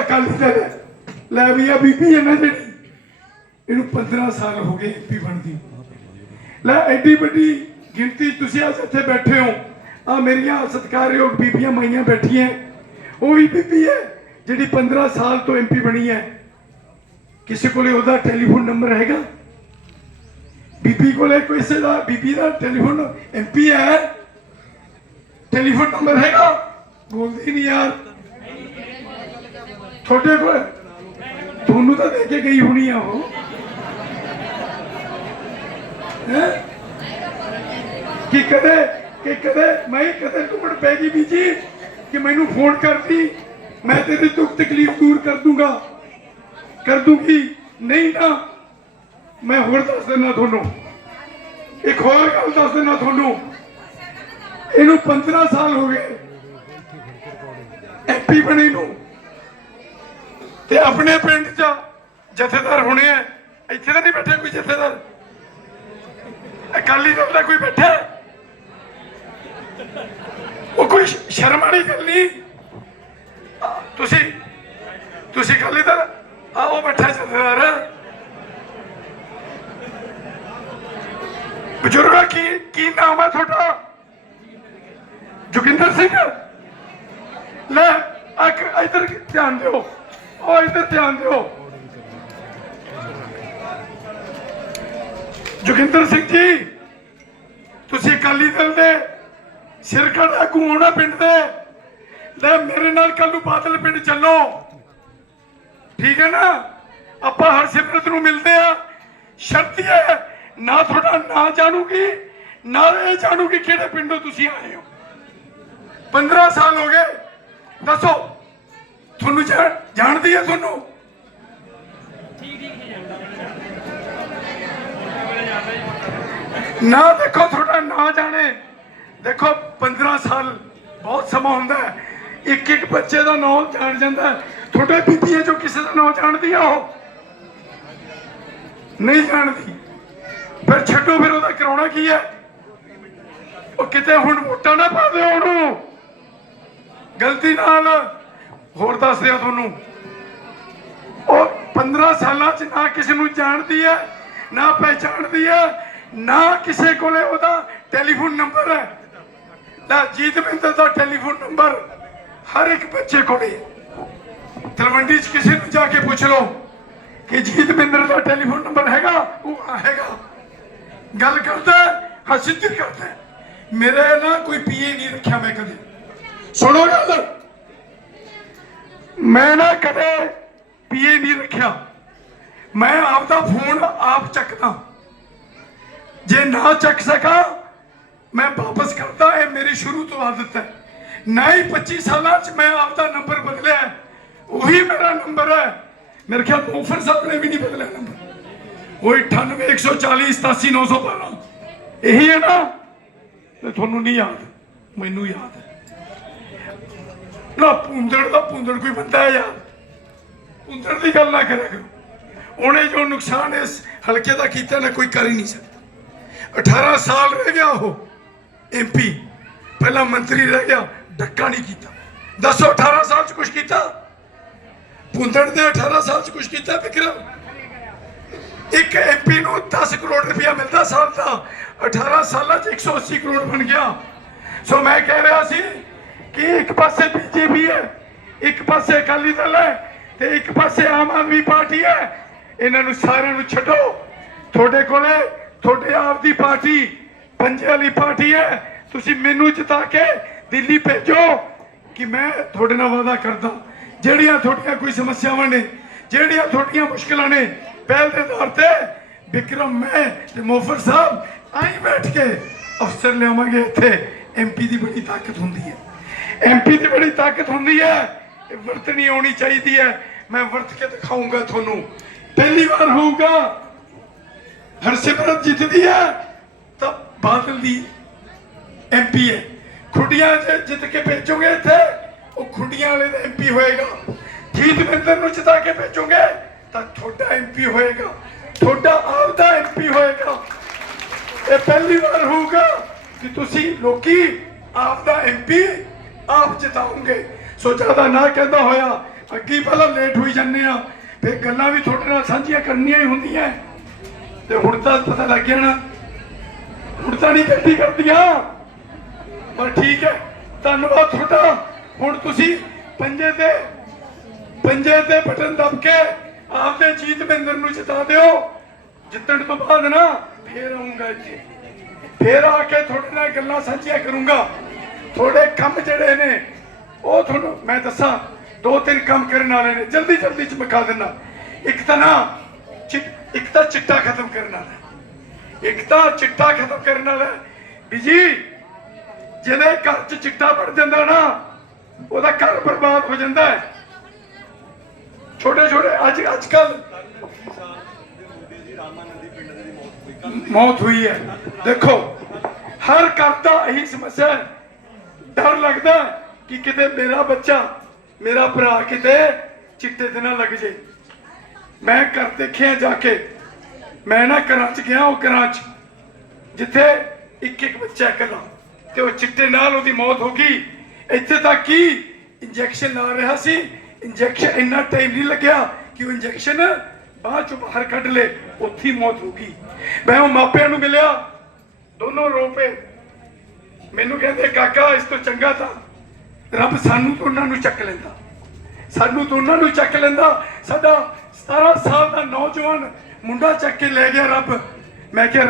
ਅਕਾਲੀ ਦਲ ਹੈ। ਲੈ ਵੀ ਆ ਬੀਬੀ ਹੈ ਨਾ ਜਿਹੜੀ ਇਹਨੂੰ 15 ਸਾਲ ਹੋ ਗਏ ਐਮਪੀ ਬਣਦੀ। ਲੈ, ਐਡੀ ਵੱਡੀ ਗਿਣਤੀ ਤੁਸੀਂ ਅੱਜ ਇੱਥੇ ਬੈਠੇ ਹੋ। ਆ ਮੇਰੀਆਂ ਸਤਿਕਾਰਯੋਗ ਬੀਬੀਆਂ ਮਾਈਆਂ ਬੈਠੀਆਂ। ਉਹ ਵੀ ਬੀਬੀ ਹੈ, ਜਿਹੜੀ 15 ਸਾਲ ਤੋਂ ਐਮਪੀ ਬਣੀ ਹੈ। ਕਿਸੇ ਕੋਲੇ ਉਹਦਾ ਟੈਲੀਫੋਨ ਨੰਬਰ ਹੈਗਾ? ਬੀਬੀ ਕੋਲੇ ਕਿਸੇ ਦਾ, ਬੀਬੀ ਦਾ ਟੈਲੀਫੋਨ ਐਮਪੀ ਹੈ? ਟੈਲੀਫੋਨ ਨੰਬਰ ਹੈਗਾ? ਬੋਲਦੀ ਨਹੀਂ ਯਾਰ। ਤੁਹਾਡੇ ਕੋਲ ਤੁਹਾਨੂੰ ਤਾਂ ਦੇ ਕੇ ਗਈ ਹੋਣੀ ਆ ਉਹ। ਕਿ ਕਦੇ ਕਿ ਕਦੇ ਮੈਂ ਕਦੇ ਟੁੱਟ ਪੈ ਗਈ ਬੀਜੀ ਕਿ ਮੈਨੂੰ ਫੋਨ ਕਰਦੀ, ਮੈਂ ਤੇਰੀ ਦੁੱਖ ਤਕਲੀਫ ਦੂਰ ਕਰ ਦੂੰਗਾ। ਕਰ ਦੂੰਗੀ, ਨਹੀਂ ਨਾ ਮੈਂ ਹੋਰ ਦੱਸ ਦਿੰਦਾ ਤੁਹਾਨੂੰ। ਇੱਕ ਹੋਰ ਗੱਲ ਦੱਸ ਦਿੰਦਾ ਤੁਹਾਨੂੰ। ਇਹਨੂੰ 15 ਸਾਲ ਹੋ ਗਏ। ਐਮਪੀ ਬਣੇ ਨੂੰ। ਤੇ ਆਪਣੇ ਪਿੰਡ 'ਚ ਜਥੇਦਾਰ ਹੋਣੇ ਆ। ਇੱਥੇ ਤਾਂ ਨਹੀਂ ਬੈਠੇ ਕੋਈ ਜਥੇਦਾਰ। ਅਕਾਲੀ ਦਲ ਦਾ ਕੋਈ ਬੈਠਾ ਉਹ ਕੋਈ ਸ਼ਰਮ ਵਾਲੀ ਗੱਲ ਨਹੀਂ। ਤੁਸੀਂ ਤੁਸੀਂ ਅਕਾਲੀ ਦਲ ਆ ਉਹ ਬੈਠਾ ਜਥੇਦਾਰ। ਬਜ਼ੁਰਗਾ, ਕੀ ਕੀ ਨਾਮ ਹੈ ਤੁਹਾਡਾ? ਜੋਗਿੰਦਰ ਸਿੰਘ। ਲੈ ਅਕ ਇਧਰ ਧਿਆਨ ਦਿਓ। ਉਹ ਇਧਰ ਧਿਆਨ ਦਿਓ। ਜੋਗਿੰਦਰ ਸਿੰਘ ਜੀ, ਤੁਸੀਂ ਅਕਾਲੀ ਦਲ ਦੇ ਸਿਰਕੜ ਆਗੂ ਹੋਣਾ ਪਿੰਡ ਦੇ। ਲੈ, ਮੇਰੇ ਨਾਲ ਕੱਲ ਨੂੰ ਬਾਦਲ ਪਿੰਡ ਚੱਲੋ। ਠੀਕ ਹੈ ਨਾ? ਆਪਾਂ ਹਰਸਿਮਰਤ ਨੂੰ ਮਿਲਦੇ ਆ ਸ਼ਰਤ ਹੈ, ਨਾ ਤੁਹਾਡਾ ਨਾਂ ਜਾਣੂਗੀ, ਨਾ ਇਹ ਜਾਣੂਗੀ ਕਿਹੜੇ ਪਿੰਡੋਂ ਤੁਸੀਂ ਆਏ ਹੋ। 15 ਸਾਲ ਹੋ ਗਏ। ਦੱਸੋ। ਤੁਹਾਨੂੰ ਜਾਣਦੀ ਹੈ ਤੁਹਾਨੂੰ? ਨਾ ਦੇਖੋ, ਤੁਹਾਡਾ ਨਾ ਜਾਣੇ। ਦੇਖੋ 15 ਸਾਲ ਬਹੁਤ ਸਮਾਂ ਹੁੰਦਾ ਇੱਕ ਇੱਕ ਬੱਚੇ ਦਾ ਨਾਮ ਜਾਣ ਜਾਂਦਾ ਹੈ। ਤੁਹਾਡੇ ਬੀਬੀਆਂ ਜੋ ਕਿਸੇ ਦਾ ਨਾਮ ਜਾਣਦੀ ਆ ਉਹ? ਨਹੀਂ ਜਾਣਦੀ। ਫਿਰ ਛੱਡੋ, ਫਿਰ ਉਹਦਾ ਕਰਾਉਣਾ ਕੀ ਹੈ? ਉਹ ਕਿਤੇ ਹੁਣ ਵੋਟਾਂ ਨਾ ਪਾ ਦਿਓ ਉਹਨੂੰ। ਗਲਤੀ ਨਾਲ ਹੋਰ ਦੱਸ ਦਿਆਂ ਤੁਹਾਨੂੰ। ਉਹ 15 ਸਾਲਾਂ ਚ ਨਾ ਕਿਸੇ ਨੂੰ ਜਾਣਦੀ ਹੈ, ਨਾ ਪਹਿਚਾਣਦੀ ਹੈ, ਨਾ ਕਿਸੇ ਕੋਲੇ ਉਹਦਾ ਟੈਲੀਫੋਨ ਨੰਬਰ ਹੈ। ਨਾ ਜੀਤਵਿੰਦਰ ਦਾ ਟੈਲੀਫੋਨ ਨੰਬਰ ਹਰ ਇੱਕ ਬੱਚੇ ਕੋਲੇ। ਤਲਵੰਡੀ ਚ ਕਿਸੇ ਨੂੰ ਜਾ ਕੇ ਪੁੱਛ ਲਓ ਕਿ ਜੀਤਵਿੰਦਰ ਦਾ ਟੈਲੀਫੋਨ ਨੰਬਰ ਹੈਗਾ, ਉਹ ਆ ਹੈਗਾ। ਗੱਲ ਕਰਦਾ ਹਸਿੱਧੀ ਕਰਦਾ ਹੈ। ਮੇਰੇ ਨਾ ਕੋਈ ਪੀਏ ਨਹੀਂ ਰੱਖਿਆ ਮੈਂ ਕਦੇ। ਸੁਣੋ ਗੱਲ। ਮੈਂ ਨਾ ਕਦੇ ਪੀਏ ਨਹੀਂ ਰੱਖਿਆ। ਮੈਂ ਆਪਦਾ ਫੋਨ ਆਪ ਚੱਕਦਾ। ਜੇ ਨਾ ਚੱਕ ਸਕਾਂ, ਮੈਂ ਵਾਪਸ ਕਰਦਾ। ਇਹ ਮੇਰੀ ਸ਼ੁਰੂ ਤੋਂ ਆਦਤ ਹੈ। ਨਾ ਹੀ 25 ਸਾਲਾਂ ਚ ਮੈਂ ਆਪਦਾ ਨੰਬਰ ਬਦਲਿਆ ਉਹੀ ਮੇਰਾ ਨੰਬਰ ਹੈ। ਮੇਰੇ ਖਿਆਲ ਮੁਫਰ ਸਾਹਿਬ ਨੇ ਵੀ ਨਹੀਂ ਬਦਲਿਆ ਨੰਬਰ। ਉਹ 98 140 87 912 ਇਹੀ ਹੈ ਨਾ। ਤੇ ਤੁਹਾਨੂੰ ਨਹੀਂ ਯਾਦ। ਮੈਨੂੰ ਯਾਦ ਹੈ। ਨਾ ਪੁੰਦੜ ਦਾ ਪੁੰਦੜ ਕੋਈ ਬੰਦਾ ਹੈ ਪੁੰਦੜ ਦੀ ਗੱਲ ਨਾ ਕਰਿਆ ਕਰੋ। ਉਹਨੇ ਜੋ ਨੁਕਸਾਨ ਇਸ ਹਲਕੇ ਦਾ ਕੀਤਾ ਨਾ ਕੋਈ ਕਰ ਹੀ ਨਹੀਂ ਸਕਦਾ। 18 ਸਾਲ ਰਹਿ ਗਿਆ ਉਹ ਐਮਪੀ ਪਹਿਲਾ ਮੰਤਰੀ ਰਹਿ ਗਿਆ, ਡੱਕਾ ਨਹੀਂ ਕੀਤਾ। ਦੱਸੋ 18 ਸਾਲ ਚ ਕੁਝ ਕੀਤਾ? ਪੁੰਦੜ ਨੇ 18 ਸਾਲ ਚ ਕੁਝ ਕੀਤਾ ਵਿਕਰਮ? ਇੱਕ ਐਮਪੀ ਨੂੰ 10 ਕਰੋੜ ਰੁਪਇਆ ਮਿਲਦਾ ਸਾਲ ਦਾ। 18 ਸਾਲਾਂ ਚ 180 ਕਰੋੜ ਬਣ ਗਿਆ। ਸੋ ਮੈਂ ਕਹਿ ਰਿਹਾ ਸੀ ਕਿ ਇੱਕ ਪਾਸੇ ਬੀਜੇਪੀ ਹੈ, ਇੱਕ ਪਾਸੇ ਅਕਾਲੀ ਦਲ ਹੈ ਤੇ ਇੱਕ ਪਾਸੇ ਆਮ ਆਦਮੀ ਪਾਰਟੀ ਹੈ। ਇਹਨਾਂ ਨੂੰ ਸਾਰਿਆਂ ਨੂੰ ਛੱਡੋ। ਤੁਹਾਡੇ ਕੋਲੇ ਤੁਹਾਡੇ ਆਪ ਦੀ ਪਾਰਟੀ, ਪੰਜੇ ਵਾਲੀ ਪਾਰਟੀ ਹੈ। ਤੁਸੀਂ ਮੈਨੂੰ ਜਿਤਾ ਕੇ ਦਿੱਲੀ ਭੇਜੋ ਕਿ ਮੈਂ ਤੁਹਾਡੇ ਨਾਲ ਵਾਅਦਾ ਕਰਦਾ। ਜਿਹੜੀਆਂ ਤੁਹਾਡੀਆਂ ਕੋਈ ਸਮੱਸਿਆਵਾਂ ਨੇ, ਜਿਹੜੀਆਂ ਤੁਹਾਡੀਆਂ ਮੁਸ਼ਕਲਾਂ ਨੇ, ਪਹਿਲ ਦੇ ਤੌਰ ਤੇ ਵਿਕਰਮ ਮੈਂ ਤੇ ਮੋਫਰ ਸਾਹਿਬ ਆਈ ਬੈਠ ਕੇ ਅਫਸਰ ਲਿਆਵਾਂਗੇ ਇੱਥੇ। ਐਮਪੀ ਦੀ ਬੜੀ ਤਾਕਤ ਹੁੰਦੀ ਹੈ। ਐਮਪੀ ਦੀ ਬੜੀ ਤਾਕਤ ਹੁੰਦੀ ਹੈ। ਇਹ ਵਰਤਣੀ ਆਉਣੀ ਚਾਹੀਦੀ ਹੈ। ਮੈਂ ਵਰਤ ਕੇ ਦਿਖਾਉਂਗਾ ਤੁਹਾਨੂੰ। ਪਹਿਲੀ ਵਾਰ ਹੋਊਗਾ। ਹਰਸਿਮਰਤ ਜਿੱਤਦੀ ਹੈ, ਤਾਂ ਬਾਦਲ ਦੀ ਐਮਪੀ ਹੈ। ਖੁੱਡੀਆਂ 'ਚ ਜਿੱਤ ਕੇ ਭੇਜੋਗੇ ਇੱਥੇ, ਉਹ ਖੁੱਡੀਆਂ ਵਾਲੇ ਦਾ ਐਮਪੀ ਹੋਏਗਾ। ਜੀਤਵਿੰਦਰ ਨੂੰ ਜਿਤਾ ਕੇ ਭੇਜੋਗੇ, ਤਾਂ ਤੁਹਾਡਾ ਐਮਪੀ ਹੋਏਗਾ। ਤੁਹਾਡਾ ਆਪਦਾ ਐਮਪੀ ਹੋਏਗਾ। ਇਹ ਪਹਿਲੀ ਵਾਰ ਹੋਊਗਾ ਕਿ ਤੁਸੀਂ ਲੋਕੀ ਆਪਦਾ ਐਮਪੀ ਆਪ ਜਿਤਾਉਂਗੇ। ਸੋ ਜ਼ਿਆਦਾ ਨਾ ਕਹਿੰਦਾ ਹੋਇਆ, ਅੱਗੇ ਪਹਿਲਾਂ ਲੇਟ ਹੋਈ ਜਾਂਦੇ ਆ ਫਿਰ ਗੱਲਾਂ ਵੀ ਤੁਹਾਡੇ ਨਾਲ ਸਾਂਝੀਆਂ ਕਰਨੀਆਂ ਹੀ ਹੁੰਦੀਆਂ। ਤੇ ਹੁਣ ਤਾਂ ਪਤਾ ਲੱਗ ਗਿਆ ਨਾ, ਹੁਣ ਤਾਂ ਨਹੀਂ ਇਕੱਠੀ ਕਰਦੀਆਂ। ਪਰ ਠੀਕ ਹੈ, ਧੰਨਵਾਦ ਤੁਹਾਡਾ। ਹੁਣ ਤੁਸੀਂ ਪੰਜੇ ਤੇ ਪੰਜੇ ਤੇ ਬਟਨ ਦਬ ਕੇ ਆਪਦੇ ਜੀਤ ਮਹਿੰਦਰ ਨੂੰ ਜਿਤਾ ਦਿਓ। ਜਿੱਤਣ ਤੋਂ ਬਾਅਦ ਨਾ ਫੇਰ ਆਉਂਗਾ ਇੱਥੇ। ਫੇਰ ਆ ਕੇ ਤੁਹਾਡੇ ਨਾਲ ਗੱਲਾਂ ਸਾਂਝੀਆਂ ਕਰੂੰਗਾ। ਤੁਹਾਡੇ ਕੰਮ ਜਿਹੜੇ ਨੇ, ਉਹ ਤੁਹਾਨੂੰ ਮੈਂ ਦੱਸਾਂ, ਦੋ ਤਿੰਨ ਕੰਮ ਕਰਨ ਵਾਲੇ ਨੇ, ਜਲਦੀ ਜਲਦੀ ਚ ਮੁਕਾ ਦੇਣਾ ਇੱਕ ਤਾਂ ਨਾ ਇੱਕ ਤਾਂ ਚਿੱਟਾ ਖਤਮ ਕਰਨ ਵਾਲਾ ਇੱਕ ਤਾਂ ਚਿੱਟਾ ਖਤਮ ਕਰਨ ਵਾਲਾ ਵੀ ਜਿਹਦੇ ਘਰ ਚ ਚਿੱਟਾ ਪੜ ਜਾਂਦਾ ਨਾ, ਉਹਦਾ ਘਰ ਬਰਬਾਦ ਹੋ ਜਾਂਦਾ ਹੈ। ਛੋਟੇ ਛੋਟੇ, ਅੱਜ ਅੱਜ ਕੱਲ ਮੌਤ ਹੋਈ ਹੈ। ਦੇਖੋ, ਹਰ ਘਰ ਦਾ ਇਹੀ ਸਮੱਸਿਆ ਹੈ। ਡਰ ਲੱਗਦਾ ਕਿ ਕਿਤੇ ਮੇਰਾ ਬੱਚਾ, ਮੇਰਾ ਭਰਾ ਕਿਤੇ ਚਿੱਟੇ ਤੇ ਨਾ ਲੱਗ ਜੇ। ਮੈਂ ਘਰ ਦੇਖਿਆ ਜਾ ਕੇ, ਮੈਂ ਨਾ ਘਰਾਂ ਚ ਗਿਆ, ਉਹ ਘਰਾਂ ਚ, ਜਿੱਥੇ ਇੱਕ ਇੱਕ ਬੱਚਾ ਇਕੱਲਾ, ਤੇ ਉਹ ਚਿੱਟੇ ਨਾਲ ਉਹਦੀ ਮੌਤ ਹੋ ਗਈ। ਇੱਥੇ ਤੱਕ ਕਿ ਇੰਜੈਕਸ਼ਨ ਲਾ ਰਿਹਾ ਸੀ? ਇੰਜੈਕਸ਼ਨ ਇੰਨਾ ਟਾਈਮ ਨਹੀਂ ਲੱਗਿਆ ਕਿ ਉਹ ਇੰਜੈਕਸ਼ਨ ਬਾਅਦ ਚੋਂ ਬਾਹਰ ਕੱਢ ਲੇ, ਉੱਥੇ ਮੌਤ ਹੋ ਗਈ। ਮੈਂ ਉਹ ਮਾਪਿਆਂ ਨੂੰ ਮਿਲਿਆ, ਦੋਨੋਂ ਰੋਪੇ ਮੈਨੂੰ ਕਹਿੰਦੇ, ਕਾਕਾ, ਇਸ ਤੋਂ ਚੰਗਾ ਤਾਂ ਰੱਬ ਸਾਨੂੰ ਤੋਂ ਉਹਨਾਂ ਨੂੰ ਚੱਕ ਲੈਂਦਾ। ਸਾਨੂੰ ਤੋਂ ਉਹਨਾਂ ਨੂੰ ਚੱਕ ਲੈਂਦਾ। ਸਾਡਾ 17 ਸਾਲ ਦਾ ਨੌਜਵਾਨ ਮੁੰਡਾ ਚੱਕ ਕੇ ਲੈ ਗਿਆ ਰੱਬ। ਮੈਂ ਕਿਹਾ